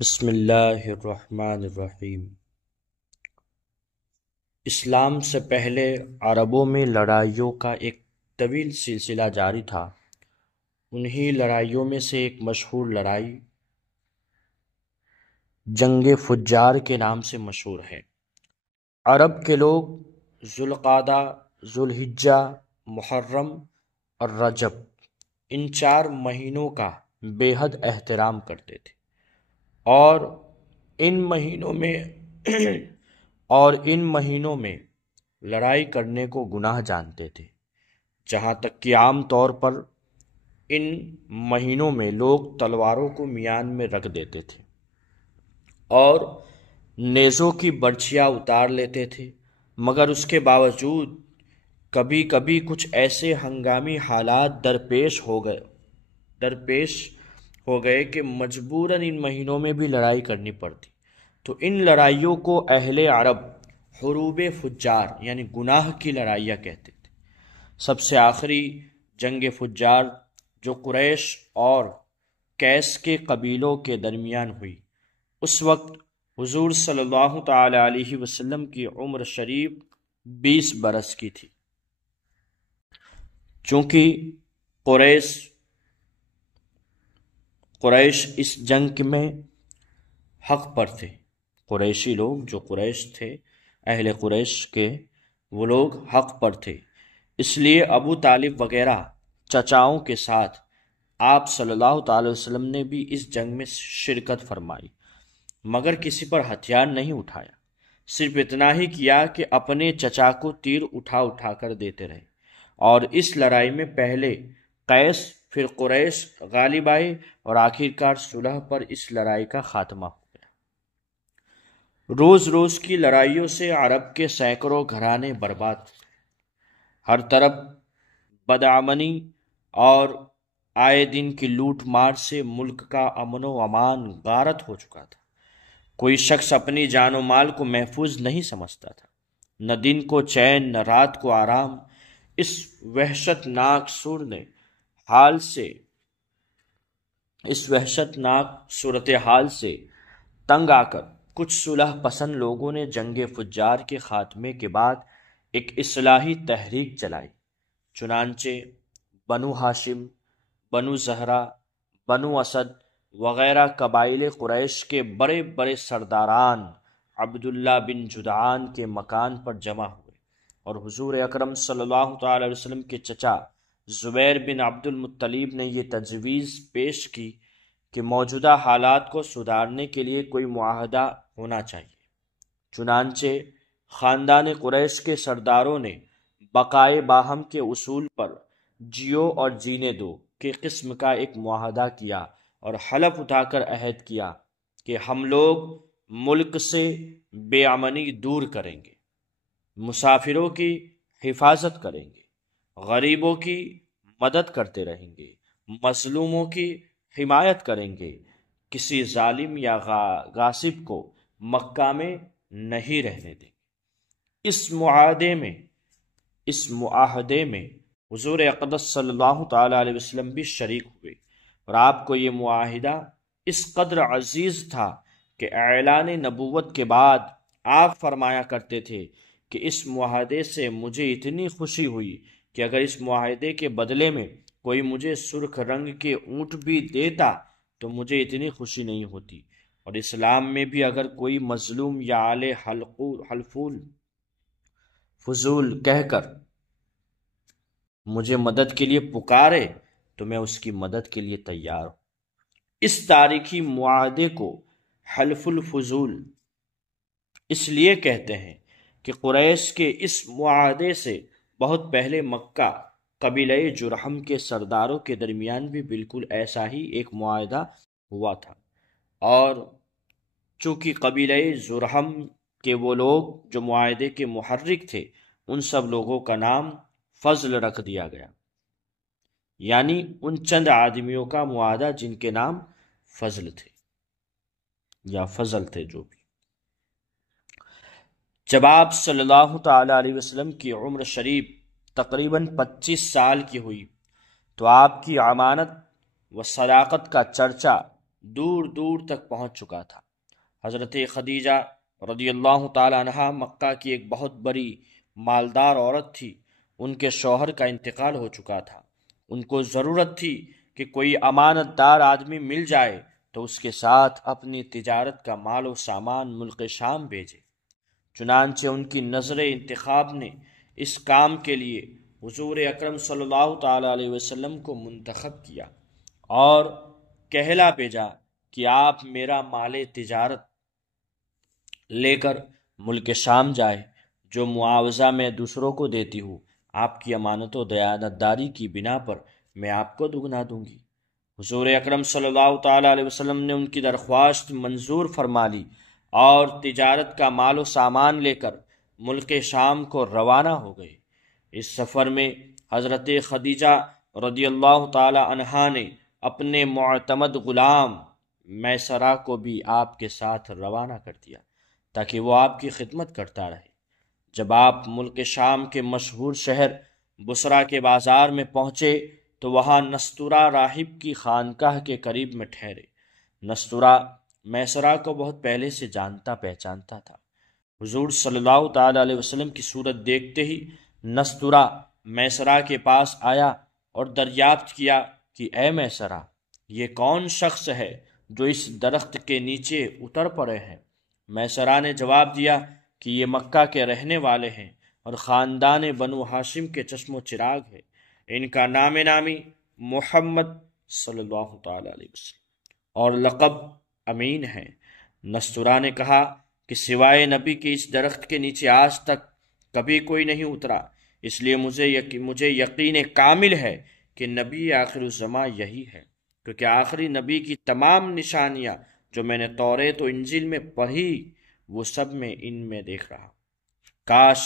بسم اللہ الرحمن الرحیم۔ اسلام سے پہلے عربوں میں لڑائیوں کا ایک طویل سلسلہ جاری تھا۔ انہی لڑائیوں میں سے ایک مشہور لڑائی جنگ فجار کے نام سے مشہور ہے۔ عرب کے لوگ ذوالقعدہ، ذوالحجہ، محرم اور رجب ان 4 مہینوں کا بے حد احترام کرتے تھے اور ان مہینوں میں لڑائی کرنے کو گناہ جانتے تھے، جہاں تک کہ عام طور پر ان مہینوں میں لوگ تلواروں کو میان میں رکھ دیتے تھے اور نیزوں کی برچیاں اتار لیتے تھے، مگر اس کے باوجود کبھی کبھی کچھ ایسے ہنگامی حالات درپیش ہو گئے کہ مجبوراً ان مہینوں میں بھی لڑائی کرنی پڑتی، تو ان لڑائیوں کو اہل عرب حروب فجار یعنی گناہ کی لڑائیاں کہتے تھے۔ سب سے آخری جنگ فجار جو قریش اور کیس کے قبیلوں کے درمیان ہوئی، اس وقت حضور صلی اللہ تعالی علیہ وسلم کی عمر شریف 20 برس کی تھی۔ چونکہ قریش اس جنگ میں حق پر تھے، قریشی لوگ جو قریش تھے، اہل قریش کے وہ لوگ حق پر تھے، اس لیے ابو طالب وغیرہ چچاؤں کے ساتھ آپ صلی اللہ تعالی وسلم نے بھی اس جنگ میں شرکت فرمائی، مگر کسی پر ہتھیار نہیں اٹھایا، صرف اتنا ہی کیا کہ اپنے چچا کو تیر اٹھا کر دیتے رہے، اور اس لڑائی میں پہلے قیس پھر قریش غالب آئے اور آخرکار صلح پر اس لڑائی کا خاتمہ ہو گیا۔ روز روز کی لڑائیوں سے عرب کے سینکڑوں گھرانے برباد ہوئے، ہر طرف بدامنی اور آئے دن کی لوٹ مار سے ملک کا امن و امان غارت ہو چکا تھا۔ کوئی شخص اپنی جان و مال کو محفوظ نہیں سمجھتا تھا، نہ دن کو چین نہ رات کو آرام۔ اس وحشت ناک صورتحال سے تنگ آ کر کچھ صلح پسند لوگوں نے جنگ فجار کے خاتمے کے بعد ایک اصلاحی تحریک چلائی۔ چنانچہ بنو ہاشم، بنو زہرہ، بنو اسد وغیرہ قبائل قریش کے بڑے بڑے سرداران عبداللہ بن جدعان کے مکان پر جمع ہوئے اور حضور اکرم صلی اللہ تعالی وسلم کے چچا زبیر بن عبد المطلب نے یہ تجویز پیش کی کہ موجودہ حالات کو سدھارنے کے لیے کوئی معاہدہ ہونا چاہیے۔ چنانچہ خاندان قریش کے سرداروں نے بقائے باہم کے اصول پر جیو اور جینے دو کے قسم کا ایک معاہدہ کیا اور حلف اٹھا کر عہد کیا کہ ہم لوگ ملک سے بے امنی دور کریں گے، مسافروں کی حفاظت کریں گے، غریبوں کی مدد کرتے رہیں گے، مظلوموں کی حمایت کریں گے، کسی ظالم یا غاصب کو مکہ میں نہیں رہنے دیں گے۔ اس معاہدے میں حضور اقدس صلی اللہ تعالی علیہ وسلم بھی شریک ہوئے، اور آپ کو یہ معاہدہ اس قدر عزیز تھا کہ اعلان نبوت کے بعد آپ فرمایا کرتے تھے کہ اس معاہدے سے مجھے اتنی خوشی ہوئی کہ اگر اس معاہدے کے بدلے میں کوئی مجھے سرخ رنگ کے اونٹ بھی دیتا تو مجھے اتنی خوشی نہیں ہوتی، اور اسلام میں بھی اگر کوئی مظلوم یا آل حلفول فضول کہہ کر مجھے مدد کے لیے پکارے تو میں اس کی مدد کے لیے تیار ہوں۔ اس تاریخی معاہدے کو حلف الفضول اس لیے کہتے ہیں کہ قریش کے اس معاہدے سے بہت پہلے مکہ قبیلہ جرہم کے سرداروں کے درمیان بھی بالکل ایسا ہی ایک معاہدہ ہوا تھا، اور چونکہ قبیلہ جرہم کے وہ لوگ جو معاہدے کے محرک تھے، ان سب لوگوں کا نام فضل رکھ دیا گیا، یعنی ان چند آدمیوں کا معاہدہ جن کے نام فضل تھے یا فضل تھے جو بھی۔ جب آپ صلی اللہ تعالی علیہ وسلم کی عمر شریف تقریباً 25 سال کی ہوئی تو آپ کی امانت و صداقت کا چرچا دور دور تک پہنچ چکا تھا۔ حضرت خدیجہ رضی اللہ تعالی عنہا مکہ کی ایک بہت بڑی مالدار عورت تھی۔ ان کے شوہر کا انتقال ہو چکا تھا۔ ان کو ضرورت تھی کہ کوئی امانت دار آدمی مل جائے تو اس کے ساتھ اپنی تجارت کا مال و سامان ملک شام بھیجے۔ چنانچہ ان کی نظر انتخاب نے اس کام کے لیے حضور اکرم صلی اللہ تعالی علیہ وسلم کو منتخب کیا اور کہلا بھیجا کہ آپ میرا مال تجارت لے کر ملک شام جائے، جو معاوضہ میں دوسروں کو دیتی ہوں آپ کی امانت و دیانتداری کی بنا پر میں آپ کو دگنا دوں گی۔ حضور اکرم صلی اللہ تعالی علیہ وسلم نے ان کی درخواست منظور فرما لی اور تجارت کا مال و سامان لے کر ملک شام کو روانہ ہو گئے۔ اس سفر میں حضرت خدیجہ رضی اللہ تعالی عنہا نے اپنے معتمد غلام میسرہ کو بھی آپ کے ساتھ روانہ کر دیا تاکہ وہ آپ کی خدمت کرتا رہے۔ جب آپ ملک شام کے مشہور شہر بصرہ کے بازار میں پہنچے تو وہاں نستورہ راہب کی خانقاہ کے قریب میں ٹھہرے۔ نستورہ میسرہ کو بہت پہلے سے جانتا پہچانتا تھا۔ حضور صلی اللہ تعالی علیہ وسلم کی صورت دیکھتے ہی نستورہ میسرہ کے پاس آیا اور دریافت کیا کہ اے میسرہ، یہ کون شخص ہے جو اس درخت کے نیچے اتر پڑے ہیں؟ میسرہ نے جواب دیا کہ یہ مکہ کے رہنے والے ہیں اور خاندان بنو ہاشم کے چشم و چراغ ہے۔ ان کا نام نامی محمد صلی اللہ تعالی علیہ وسلم اور لقب امین ہے۔ نستورہ نے کہا کہ سوائے نبی کے اس درخت کے نیچے آج تک کبھی کوئی نہیں اترا، اس لیے مجھے یقین کامل ہے کہ نبی آخر الزماں یہی ہے، کیونکہ آخری نبی کی تمام نشانیاں جو میں نے توریت و انجیل میں پڑھی وہ سب میں ان میں دیکھ رہا۔ کاش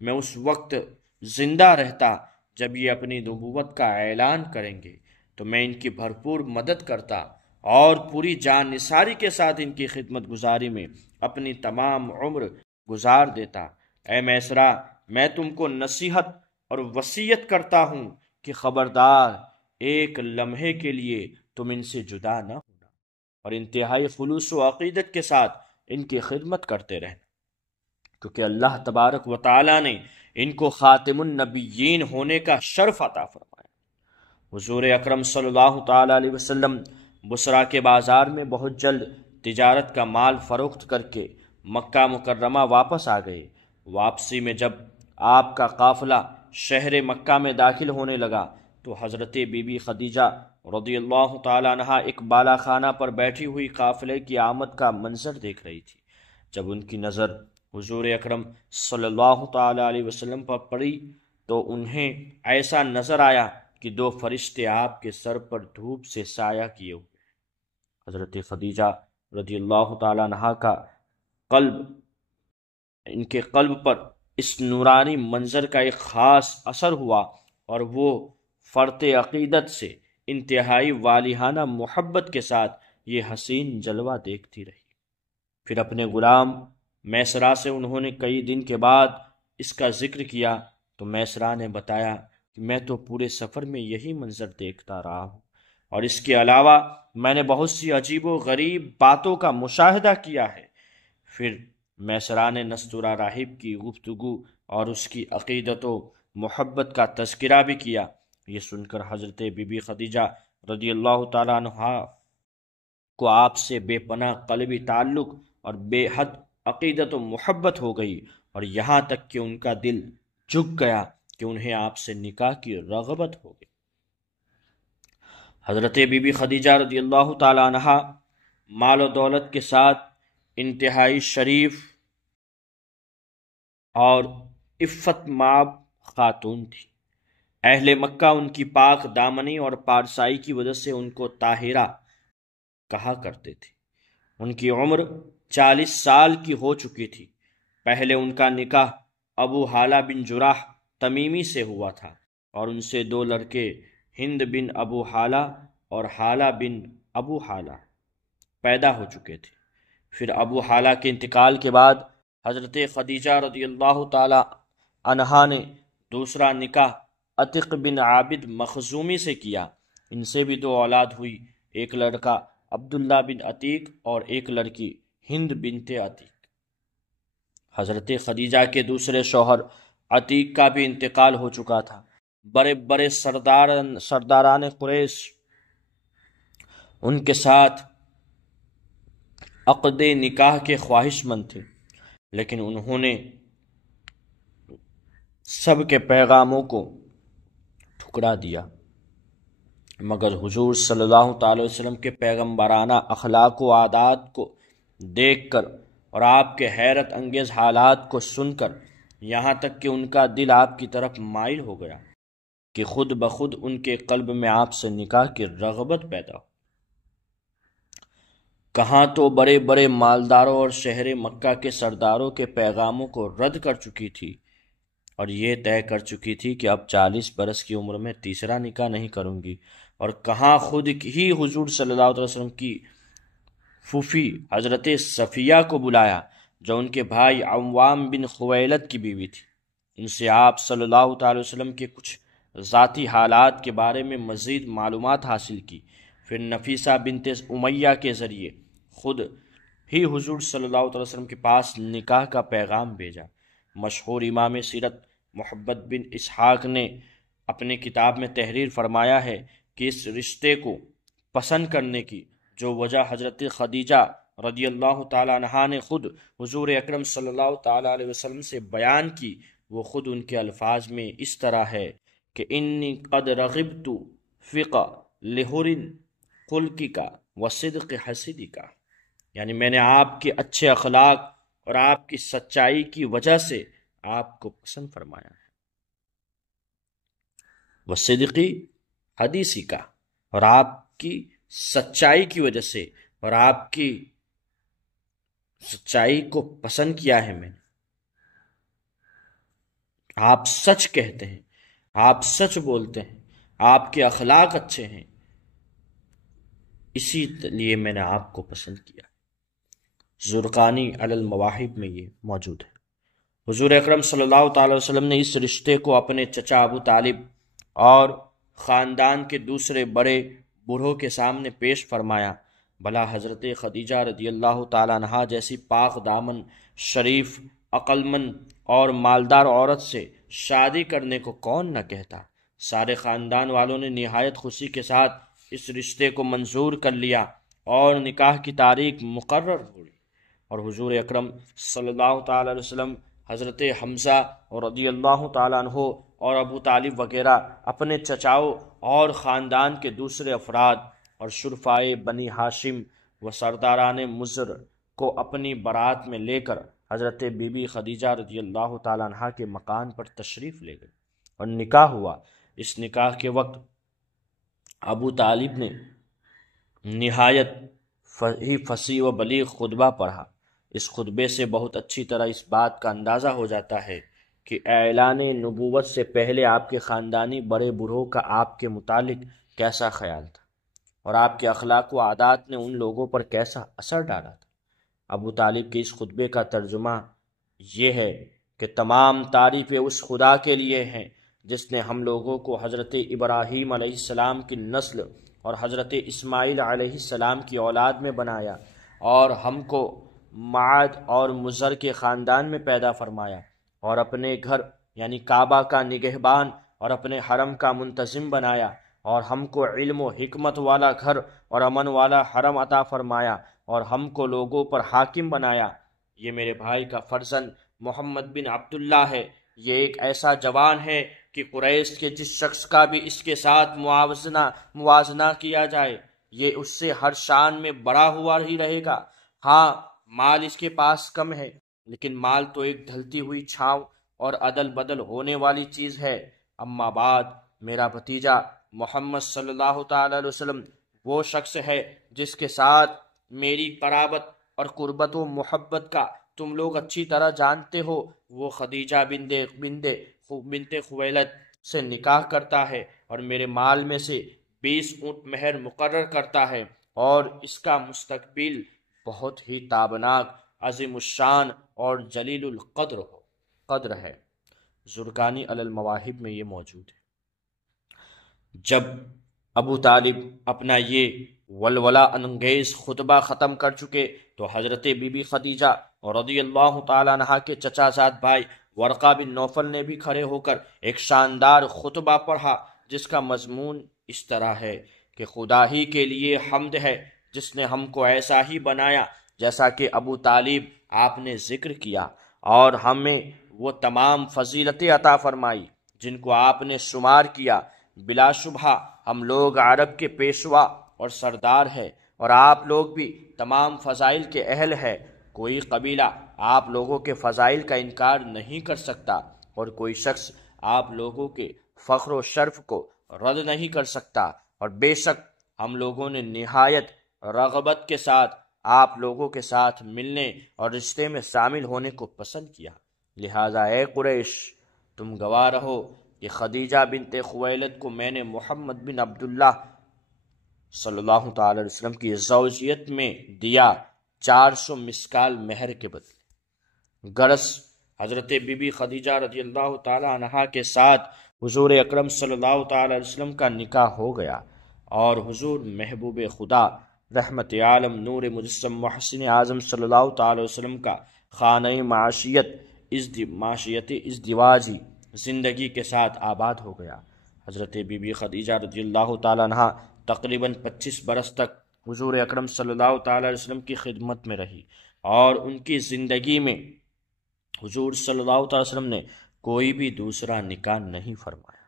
میں اس وقت زندہ رہتا جب یہ اپنی نبوت کا اعلان کریں گے تو میں ان کی بھرپور مدد کرتا اور پوری جان نثاری کے ساتھ ان کی خدمت گزاری میں اپنی تمام عمر گزار دیتا۔ اے میسرہ، میں تم کو نصیحت اور وصیت کرتا ہوں کہ خبردار ایک لمحے کے لیے تم ان سے جدا نہ ہونا اور انتہائی خلوص و عقیدت کے ساتھ ان کی خدمت کرتے رہنا، کیونکہ اللہ تبارک و تعالی نے ان کو خاتم النبیین ہونے کا شرف عطا فرمایا۔ حضور اکرم صلی اللہ تعالی علیہ وسلم بصرہ کے بازار میں بہت جلد تجارت کا مال فروخت کر کے مکہ مکرمہ واپس آ گئے۔ واپسی میں جب آپ کا قافلہ شہر مکہ میں داخل ہونے لگا تو حضرت بی بی خدیجہ رضی اللہ تعالی عنہا ایک بالا خانہ پر بیٹھی ہوئی قافلے کی آمد کا منظر دیکھ رہی تھی۔ جب ان کی نظر حضور اکرم صلی اللہ تعالی علیہ وسلم پر پڑی تو انہیں ایسا نظر آیا کہ دو فرشتے آپ کے سر پر دھوپ سے سایہ کیے ہوئے۔ حضرت خدیجہ رضی اللہ تعالی عنہا کا ان کے قلب پر اس نورانی منظر کا ایک خاص اثر ہوا اور وہ فرط عقیدت سے انتہائی والہانہ محبت کے ساتھ یہ حسین جلوہ دیکھتی رہی۔ پھر اپنے غلام میسرہ سے انہوں نے کئی دن کے بعد اس کا ذکر کیا تو میسرہ نے بتایا کہ میں تو پورے سفر میں یہی منظر دیکھتا رہا ہوں اور اس کے علاوہ میں نے بہت سی عجیب و غریب باتوں کا مشاہدہ کیا ہے۔ پھر میسرہ نے نستورہ راہب کی گفتگو اور اس کی عقیدت و محبت کا تذکرہ بھی کیا۔ یہ سن کر حضرت بی بی خدیجہ رضی اللہ تعالیٰ عنہا کو آپ سے بے پناہ قلبی تعلق اور بے حد عقیدت و محبت ہو گئی اور یہاں تک کہ ان کا دل جھک گیا کہ انہیں آپ سے نکاح کی رغبت ہو گئی۔ حضرت بی بی خدیجہ رضی اللہ تعالیٰ عنہا مال و دولت کے ساتھ انتہائی شریف اور عفت مآب خاتون تھی۔ اہل مکہ ان کی پاک دامنی اور پارسائی کی وجہ سے ان کو طاہرہ کہا کرتے تھے۔ ان کی عمر 40 سال کی ہو چکی تھی۔ پہلے ان کا نکاح ابو حالہ بن جراح تمیمی سے ہوا تھا اور ان سے 2 لڑکے ہند بن ابو حالہ اور حالہ بن ابو حالہ پیدا ہو چکے تھے۔ پھر ابو حالہ کے انتقال کے بعد حضرت خدیجہ رضی اللہ تعالی عنہا نے دوسرا نکاح عتق بن عابد مخزومی سے کیا۔ ان سے بھی 2 اولاد ہوئی، ایک لڑکا عبداللہ بن عتیق اور ایک لڑکی ہند بنت عتیق۔ حضرت خدیجہ کے دوسرے شوہر عتیق کا بھی انتقال ہو چکا تھا۔ بڑے بڑے سرداران قریش ان کے ساتھ عقد نکاح کے خواہش مند تھے، لیکن انہوں نے سب کے پیغاموں کو ٹھکرا دیا، مگر حضور صلی اللہ تعالی وسلم کے پیغمبرانہ اخلاق و عادات کو دیکھ کر اور آپ کے حیرت انگیز حالات کو سن کر یہاں تک کہ ان کا دل آپ کی طرف مائل ہو گیا کہ خود بخود ان کے قلب میں آپ سے نکاح کی رغبت پیدا ہو۔ کہاں تو بڑے بڑے مالداروں اور شہر مکہ کے سرداروں کے پیغاموں کو رد کر چکی تھی اور یہ طے کر چکی تھی کہ اب 40 برس کی عمر میں تیسرا نکاح نہیں کروں گی، اور کہاں خود ہی حضور صلی اللہ علیہ وسلم کی پھوپھی حضرت صفیہ کو بلایا جو ان کے بھائی عوام بن خویلد کی بیوی تھی۔ ان سے آپ صلی اللہ تعالی وسلم کے کچھ ذاتی حالات کے بارے میں مزید معلومات حاصل کی۔ پھر نفیسہ بنت امیہ کے ذریعے خود ہی حضور صلی اللہ علیہ وسلم کے پاس نکاح کا پیغام بھیجا۔ مشہور امام سیرت محبت بن اسحاق نے اپنی کتاب میں تحریر فرمایا ہے کہ اس رشتے کو پسند کرنے کی جو وجہ حضرت خدیجہ رضی اللہ تعالی عنہا نے خود حضور اکرم صلی اللہ تعالی علیہ وسلم سے بیان کی، وہ خود ان کے الفاظ میں اس طرح ہے کہ انی قد رغبت فقہ لہر خلقی کا وصدق حسدی کا، یعنی میں نے آپ کے اچھے اخلاق اور آپ کی سچائی کی وجہ سے آپ کو پسند فرمایا ہے، وصدقی حدیثی کا، اور آپ کی سچائی کی وجہ سے اور آپ کی سچائی کو پسند کیا ہے میں نے۔ آپ سچ کہتے ہیں، آپ سچ بولتے ہیں، آپ کے اخلاق اچھے ہیں، اسی لیے میں نے آپ کو پسند کیا۔ زرقانی علی المواہب میں یہ موجود ہے۔ حضور اکرم صلی اللہ تعالی وسلم نے اس رشتے کو اپنے چچا ابو طالب اور خاندان کے دوسرے بڑے بوڑھوں کے سامنے پیش فرمایا۔ بھلا حضرت خدیجہ رضی اللہ تعالیٰ عنہا جیسی پاک دامن، شریف، عقل مند اور مالدار عورت سے شادی کرنے کو کون نہ کہتا۔ سارے خاندان والوں نے نہایت خوشی کے ساتھ اس رشتے کو منظور کر لیا اور نکاح کی تاریخ مقرر ہوئی، اور حضور اکرم صلی اللہ تعالی علیہ وسلم حضرت حمزہ رضی اللہ تعالیٰ عنہ اور ابو طالب وغیرہ اپنے چچاؤں اور خاندان کے دوسرے افراد اور شرفائے بنی ہاشم و سرداران مضر کو اپنی بارات میں لے کر حضرت بی بی خدیجہ رضی اللہ تعالیٰ عنہ کے مکان پر تشریف لے گئے اور نکاح ہوا۔ اس نکاح کے وقت ابو طالب نے نہایت ہی فصیح و بلیغ خطبہ پڑھا۔ اس خطبے سے بہت اچھی طرح اس بات کا اندازہ ہو جاتا ہے کہ اعلان نبوت سے پہلے آپ کے خاندانی بڑے بوڑھوں کا آپ کے متعلق کیسا خیال تھا اور آپ کے اخلاق و عادات نے ان لوگوں پر کیسا اثر ڈالا تھا۔ ابو طالب کے اس خطبے کا ترجمہ یہ ہے کہ تمام تعریفیں اس خدا کے لیے ہیں جس نے ہم لوگوں کو حضرت ابراہیم علیہ السلام کی نسل اور حضرت اسماعیل علیہ السلام کی اولاد میں بنایا، اور ہم کو معاد اور مضر کے خاندان میں پیدا فرمایا، اور اپنے گھر یعنی کعبہ کا نگہبان اور اپنے حرم کا منتظم بنایا، اور ہم کو علم و حکمت والا گھر اور امن والا حرم عطا فرمایا، اور ہم کو لوگوں پر حاکم بنایا۔ یہ میرے بھائی کا فرزند محمد بن عبداللہ ہے۔ یہ ایک ایسا جوان ہے کہ قریش کے جس شخص کا بھی اس کے ساتھ موازنہ کیا جائے یہ اس سے ہر شان میں بڑا ہوا ہی رہے گا۔ ہاں، مال اس کے پاس کم ہے، لیکن مال تو ایک ڈھلتی ہوئی چھاؤں اور عدل بدل ہونے والی چیز ہے۔ اما بعد، میرا بھتیجا محمد صلی اللہ تعالی علیہ وسلم وہ شخص ہے جس کے ساتھ میری قرابت اور قربت و محبت کا تم لوگ اچھی طرح جانتے ہو۔ وہ خدیجہ بنت خویلد سے نکاح کرتا ہے اور میرے مال میں سے 20 اونٹ مہر مقرر کرتا ہے، اور اس کا مستقبل بہت ہی تابناک، عظیم الشان اور جلیل القدر ہے۔ زرقانی علی المواہب میں یہ موجود ہے۔ جب ابو طالب اپنا یہ ولولہ انگیز خطبہ ختم کر چکے تو حضرت بی بی خدیجہ رضی اللہ تعالیٰ عنہا کے چچا زاد بھائی ورقہ بن نوفل نے بھی کھڑے ہو کر ایک شاندار خطبہ پڑھا، جس کا مضمون اس طرح ہے کہ خدا ہی کے لیے حمد ہے جس نے ہم کو ایسا ہی بنایا جیسا کہ ابو طالب آپ نے ذکر کیا، اور ہمیں وہ تمام فضیلتیں عطا فرمائی جن کو آپ نے شمار کیا۔ بلا شبہ ہم لوگ عرب کے پیشوا اور سردار ہے، اور آپ لوگ بھی تمام فضائل کے اہل ہے۔ کوئی قبیلہ آپ لوگوں کے فضائل کا انکار نہیں کر سکتا، اور کوئی شخص آپ لوگوں کے فخر و شرف کو رد نہیں کر سکتا، اور بے شک ہم لوگوں نے نہایت رغبت کے ساتھ آپ لوگوں کے ساتھ ملنے اور رشتے میں شامل ہونے کو پسند کیا۔ لہذا اے قریش، تم گواہ رہو کہ خدیجہ بنت خویلد کو میں نے محمد بن عبداللہ صلی اللہ تعالی علیہ وسلم کی زوجیت میں دیا 400 مسکال مہر کے بدلے۔ غرض حضرت بی بی خدیجہ رضی اللہ تعالی عنہا کے ساتھ حضور اکرم صلی اللہ تعالی علیہ وسلم کا نکاح ہو گیا، اور حضور محبوب خدا رحمت عالم نور مجسم محسن اعظم صلی اللہ تعالی وسلم کا خانہ معاشیت ازدواجی زندگی کے ساتھ آباد ہو گیا۔ حضرت بی بی خدیجہ رضی اللہ تعالی عنہا تقریباً 25 برس تک حضور اکرم صلی اللہ تعالی علیہ وسلم کی خدمت میں رہی، اور ان کی زندگی میں حضور صلی اللہ تعالی وسلم نے کوئی بھی دوسرا نکاح نہیں فرمایا،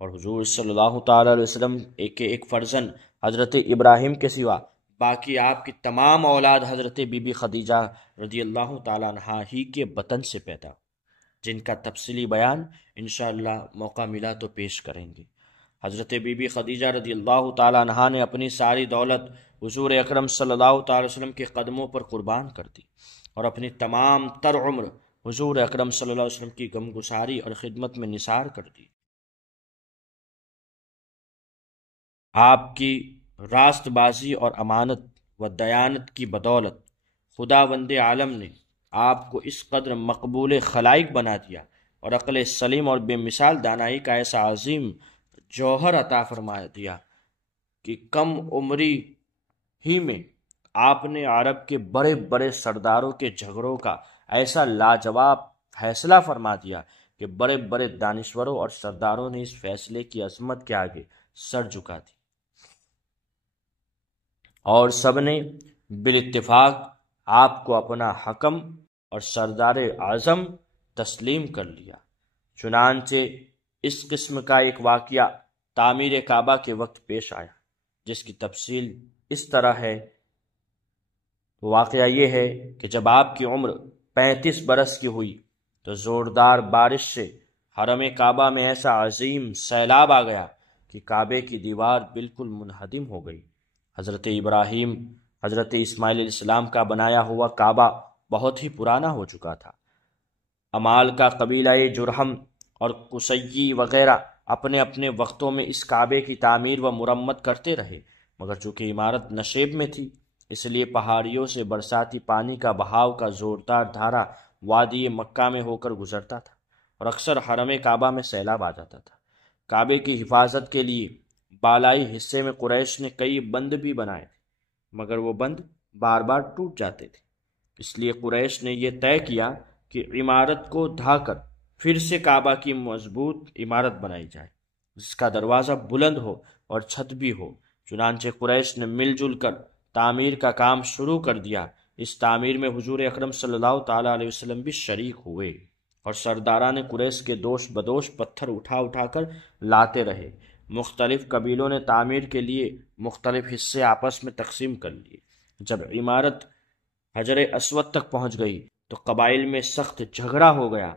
اور حضور صلی اللہ تعالی علیہ وسلم ایک فرزند حضرت ابراہیم کے سوا باقی آپ کی تمام اولاد حضرت بی بی خدیجہ رضی اللہ تعالی عنہا ہی کے بطن سے پیدا، جن کا تفصیلی بیان انشاءاللہ موقع ملا تو پیش کریں گے۔ حضرت بی بی خدیجہ رضی اللہ تعالی عنہا نے اپنی ساری دولت حضور اکرم صلی اللہ تعالی وسلم کے قدموں پر قربان کر دی، اور اپنی تمام تر عمر حضور اکرم صلی اللہ علیہ وسلم کی غمگساری اور خدمت میں نثار کر دی۔ آپ کی راست بازی اور امانت و دیانت کی بدولت خداوند عالم نے آپ کو اس قدر مقبول خلائق بنا دیا، اور عقل سلیم اور بے مثال دانائی کا ایسا عظیم جوہر عطا فرما دیا کہ کم عمری ہی میں آپ نے عرب کے بڑے بڑے سرداروں کے جھگڑوں کا ایسا لاجواب فیصلہ فرما دیا کہ بڑے بڑے دانشوروں اور سرداروں نے اس فیصلے کی عظمت کے آگے سر جھکا دی، اور سب نے بالاتفاق آپ کو اپنا حکم اور سردار اعظم تسلیم کر لیا۔ چنانچہ اس قسم کا ایک واقعہ تعمیر کعبہ کے وقت پیش آیا، جس کی تفصیل اس طرح ہے۔ واقعہ یہ ہے کہ جب آپ کی عمر 35 برس کی ہوئی تو زوردار بارش سے حرم کعبہ میں ایسا عظیم سیلاب آ گیا کہ کعبے کی دیوار بالکل منہدم ہو گئی۔ حضرت ابراہیم حضرت اسماعیل علیہ السلام کا بنایا ہوا کعبہ بہت ہی پرانا ہو چکا تھا۔ امال کا قبیلہ جرہم اور قصی وغیرہ اپنے اپنے وقتوں میں اس کعبے کی تعمیر و مرمت کرتے رہے، مگر چونکہ عمارت نشیب میں تھی اس لیے پہاڑیوں سے برساتی پانی کا بہاؤ کا زوردار دھارا وادی مکہ میں ہو کر گزرتا تھا، اور اکثر حرم کعبہ میں سیلاب آ جاتا تھا۔ کعبے کی حفاظت کے لیے بالائی حصے میں قریش نے کئی بند بھی بنائے تھے، مگر وہ بند بار بار ٹوٹ جاتے تھے۔ اس لیے قریش نے یہ طے کیا کہ عمارت کو ڈھا کر پھر سے کعبہ کی مضبوط عمارت بنائی جائے، جس کا دروازہ بلند ہو اور چھت بھی ہو۔ چنانچہ قریش نے مل جل کر تعمیر کا کام شروع کر دیا۔ اس تعمیر میں حضور اکرم صلی اللہ تعالی علیہ وسلم بھی شریک ہوئے، اور سرداران قریش کے دوش بدوش پتھر اٹھا اٹھا کر لاتے رہے۔ مختلف قبیلوں نے تعمیر کے لیے مختلف حصے آپس میں تقسیم کر لیے۔ جب عمارت حجر اسود تک پہنچ گئی تو قبائل میں سخت جھگڑا ہو گیا۔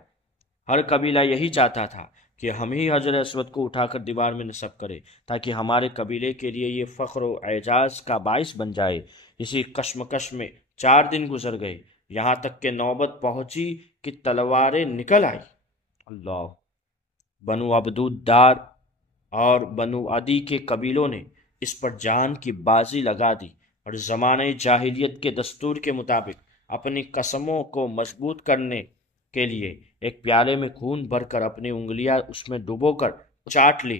ہر قبیلہ یہی چاہتا تھا کہ ہم ہی حجر اسود کو اٹھا کر دیوار میں نصب کرے تاکہ ہمارے قبیلے کے لیے یہ فخر و اعزاز کا باعث بن جائے۔ اسی کشمکش میں 4 دن گزر گئے، یہاں تک کہ نوبت پہنچی کہ تلواریں نکل آئی۔ اللہ! بنو عبدالدار اور بنو عدی کے قبیلوں نے اس پر جان کی بازی لگا دی، اور زمانہ جاہلیت کے دستور کے مطابق اپنی قسموں کو مضبوط کرنے کے لیے ایک پیالے میں خون بھر کر اپنی انگلیاں اس میں ڈبو کر چاٹ لی،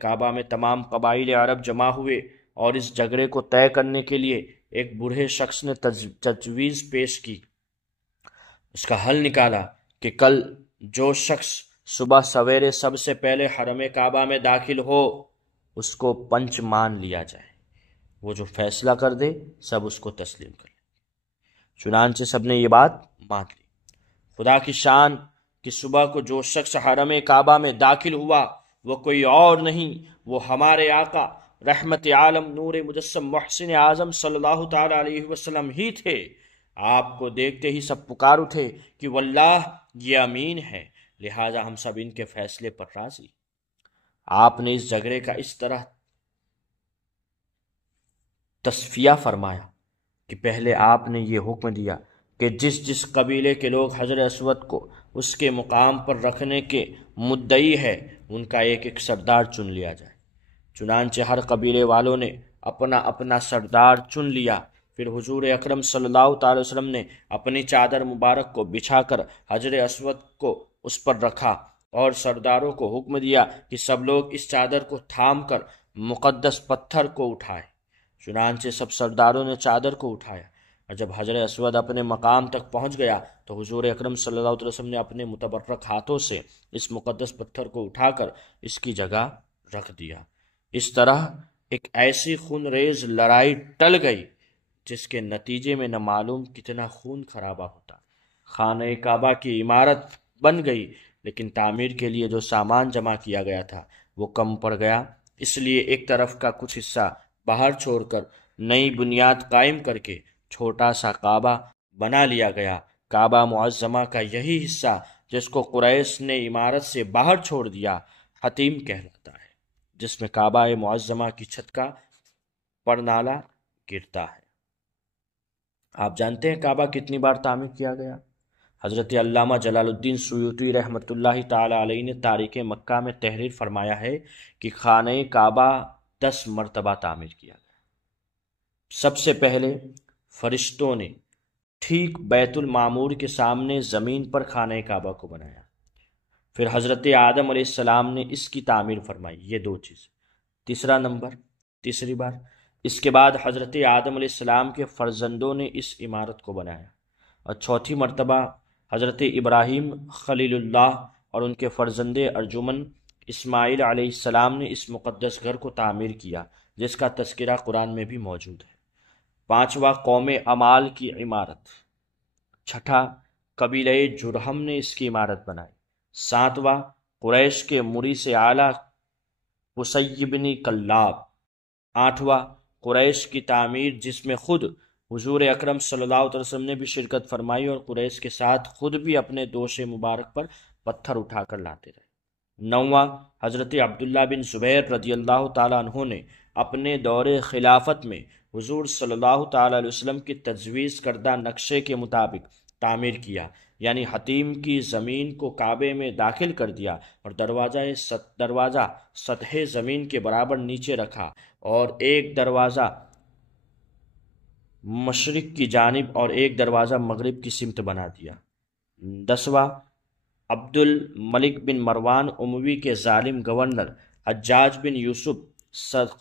کعبہ میں تمام قبائل عرب جمع ہوئے اور اس جھگڑے کو طے کرنے کے لیے ایک بوڑھے شخص نے تجویز پیش کی۔ اس کا حل نکالا کہ کل جو شخص صبح سویرے سب سے پہلے حرم کعبہ میں داخل ہو اس کو پنچ مان لیا جائے، وہ جو فیصلہ کر دے سب اس کو تسلیم کر لیں۔ چنانچہ سب نے یہ بات مان لی۔ خدا کی شان کہ صبح کو جو شخص حرم کعبہ میں داخل ہوا وہ کوئی اور نہیں، وہ ہمارے آقا رحمت عالم نور مجسم محسن اعظم صلی اللہ تعالی علیہ وسلم ہی تھے۔ آپ کو دیکھتے ہی سب پکار اٹھے کہ واللہ یہ امین ہے، لہذا ہم سب ان کے فیصلے پر راضی۔ آپ نے اس جھگڑے کا اس طرح تصفیہ فرمایا کہ پہلے آپ نے یہ حکم دیا کہ جس جس قبیلے کے لوگ حجر اسود کو اس کے مقام پر رکھنے کے مدعی ہے ان کا ایک ایک سردار چن لیا جائے۔ چنانچہ ہر قبیلے والوں نے اپنا اپنا سردار چن لیا۔ پھر حضور اکرم صلی اللہ تعالی وسلم نے اپنی چادر مبارک کو بچھا کر حجر اسود کو اس پر رکھا اور سرداروں کو حکم دیا کہ سب لوگ اس چادر کو تھام کر مقدس پتھر کو اٹھائے۔ چنانچہ سب سرداروں نے چادر کو اٹھایا، اور جب حجر اسود اپنے مقام تک پہنچ گیا تو حضور اکرم صلی اللہ علیہ وسلم نے اپنے متبرک ہاتھوں سے اس مقدس پتھر کو اٹھا کر اس کی جگہ رکھ دیا۔ اس طرح ایک ایسی خون ریز لڑائی ٹل گئی جس کے نتیجے میں نہ معلوم کتنا خون خرابہ ہوتا۔ خانہ کعبہ کی عمارت بن گئی، لیکن تعمیر کے لیے جو سامان جمع کیا گیا تھا وہ کم پڑ گیا، اس لیے ایک طرف کا کچھ حصہ باہر چھوڑ کر نئی بنیاد قائم کر کے چھوٹا سا کعبہ بنا لیا گیا۔ کعبہ معظمہ کا یہی حصہ جس کو قریش نے عمارت سے باہر چھوڑ دیا حتیم کہلاتا ہے، جس میں کعبہ معظمہ کی چھت کا پرنالہ گرتا ہے۔ آپ جانتے ہیں کعبہ کتنی بار تعمیر کیا گیا؟ حضرت علامہ جلال الدین سیوطی رحمۃ اللہ تعالی علیہ نے تاریخ مکہ میں تحریر فرمایا ہے کہ خانہ کعبہ 10 مرتبہ تعمیر کیا گیا۔ سب سے پہلے فرشتوں نے ٹھیک بیت المعمور کے سامنے زمین پر خانہ کعبہ کو بنایا، پھر حضرت آدم علیہ السلام نے اس کی تعمیر فرمائی، یہ 2 چیز۔ تیسری بار اس کے بعد حضرت آدم علیہ السلام کے فرزندوں نے اس عمارت کو بنایا، اور چوتھی مرتبہ حضرت ابراہیم خلیل اللہ اور ان کے فرزند ارجمن اسماعیل علیہ السلام نے اس مقدس گھر کو تعمیر کیا، جس کا تذکرہ قرآن میں بھی موجود ہے۔ 5واں قوم امال کی عمارت۔ 6واں قبیلہ جرہم نے اس کی عمارت بنائی۔ 7واں قریش کے مری سے اعلیٰ قصی بن کلاب۔ 8واں قریش کی تعمیر جس میں خود حضور اکرم صلی اللہ علیہ وسلم نے بھی شرکت فرمائی اور قریش کے ساتھ خود بھی اپنے دوش مبارک پر پتھر اٹھا کر لاتے رہے۔ 9واں حضرت عبداللہ بن زبیر رضی اللہ تعالیٰ عنہ نے اپنے دور خلافت میں حضور صلی اللہ تعالیٰ علیہ وسلم کی تجویز کردہ نقشے کے مطابق تعمیر کیا، یعنی حتیم کی زمین کو کعبے میں داخل کر دیا اور دروازہ سطح زمین کے برابر نیچے رکھا، اور ایک دروازہ مشرق کی جانب اور ایک دروازہ مغرب کی سمت بنا دیا۔ 10واں عبد الملک بن مروان اموی کے ظالم گورنر حجاج بن یوسف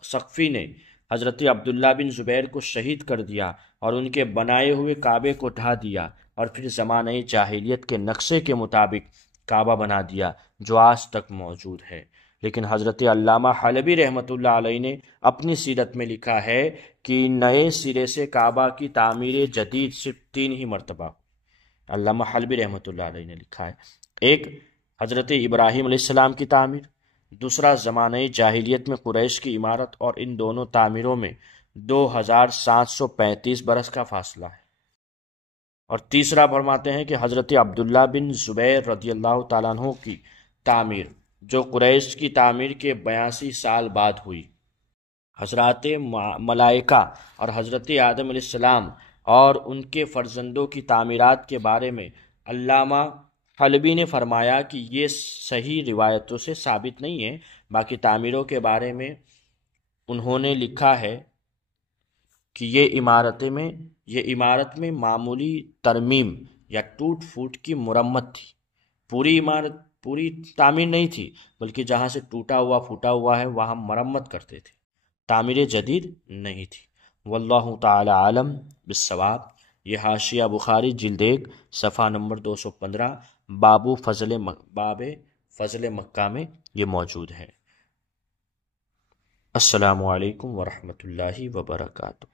ثقفی نے حضرت عبداللہ بن زبیر کو شہید کر دیا اور ان کے بنائے ہوئے کعبے کو ڈھا دیا، اور پھر زمانہ جاہلیت کے نقشے کے مطابق کعبہ بنا دیا جو آج تک موجود ہے۔ لیکن حضرت علامہ حلبی رحمۃ اللہ علیہ نے اپنی سیرت میں لکھا ہے کہ نئے سرے سے کعبہ کی تعمیر جدید صرف 3 ہی مرتبہ۔ علامہ حلبی رحمۃ اللہ علیہ نے لکھا ہے، ایک حضرت ابراہیم علیہ السلام کی تعمیر، دوسرا زمانہ جاہلیت میں قریش کی عمارت، اور ان دونوں تعمیروں میں 2735 برس کا فاصلہ ہے۔ اور تیسرا فرماتے ہیں کہ حضرت عبداللہ بن زبیر رضی اللہ تعالیٰ عنہ کی تعمیر جو قریش کی تعمیر کے 82 سال بعد ہوئی۔ حضرات ملائکہ اور حضرت آدم علیہ السلام اور ان کے فرزندوں کی تعمیرات کے بارے میں علامہ حلبی نے فرمایا کہ یہ صحیح روایتوں سے ثابت نہیں ہے، باقی تعمیروں کے بارے میں انہوں نے لکھا ہے کہ یہ عمارت میں معمولی ترمیم یا ٹوٹ پھوٹ کی مرمت تھی، پوری تعمیر نہیں تھی، بلکہ جہاں سے ٹوٹا ہوا پھوٹا ہوا ہے وہاں مرمت کرتے تھے، تعمیر جدید نہیں تھی۔ واللہ تعالی عالم بالصواب۔ یہ حاشیہ بخاری جلد 1 صفحہ نمبر 215 باب فضل مکہ میں یہ موجود ہے۔ السلام علیکم ورحمۃ اللہ وبرکاتہ۔